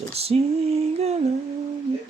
So sing along.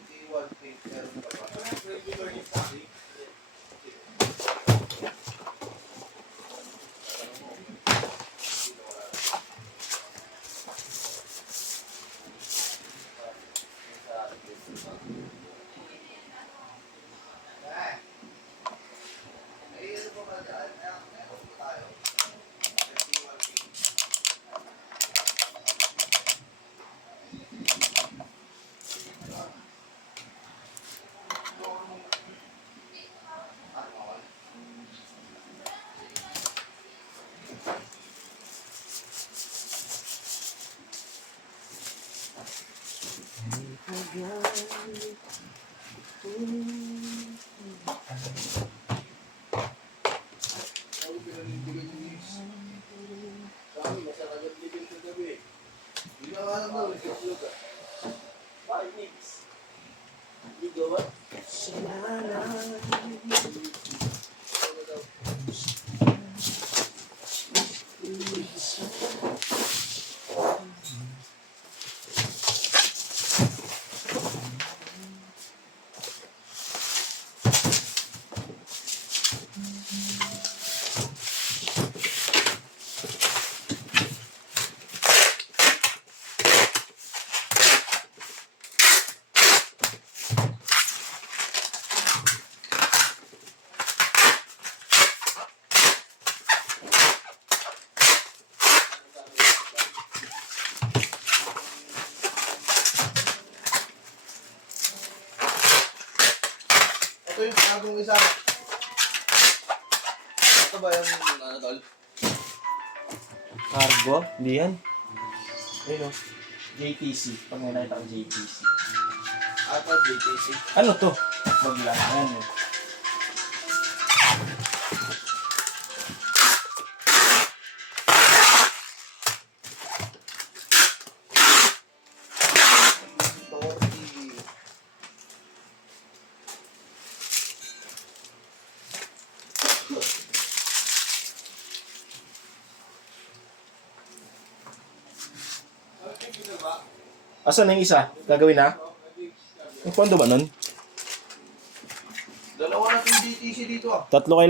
Ito yung bagong isa. Ito ba yung ano tol? Cargo? Hindi yan. Ayun o. JTC. Pag may nakita ko JTC. Ito JTC. Ano to? Magla. Ayan o. Asan na yung isa? Gagawin na? Yung pondo ba nun? Dalawa na yung JTC dito ah. Tatlo kayo.